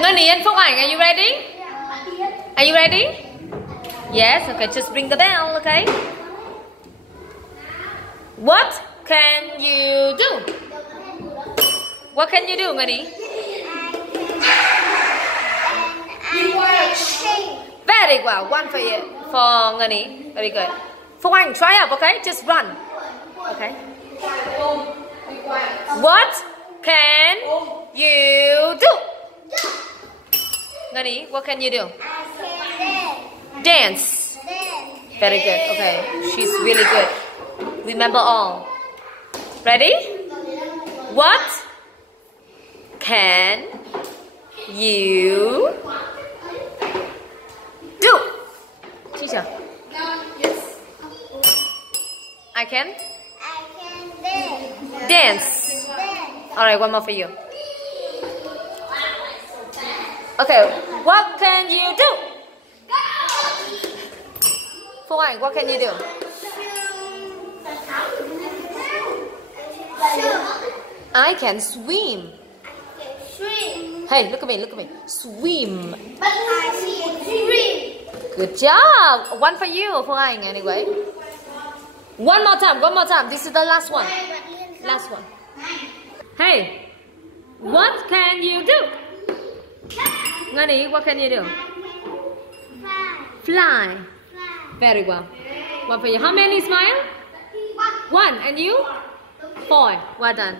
Ngân Ý and Phúc Anh, are you ready? Are you ready? Yes, okay, just ring the bell, okay? What can you do? What can you do, Ngân Ý? Very well, one for you, for Ngân Ý. Very good. Phúc Anh, try up, okay? Just run. Okay. What can you do? Ngân Ý, what can you do? Dance. Very good. Okay. She's really good. Remember all. Ready? What can you do? Teacher. Yes. I can dance. dance. Alright, one more for you. Okay, what can you do? Phúc Anh, what can you do? I can swim. Hey, look at me, look at me. Swim. But I see swim. Good job. One for you, Phúc Anh, anyway. One more time. This is the last one. Last one. Hey, what can you do? Ngân Ý, what can you do? Fly. Very well. One for you. How many smile? One. And you? 4. Well done.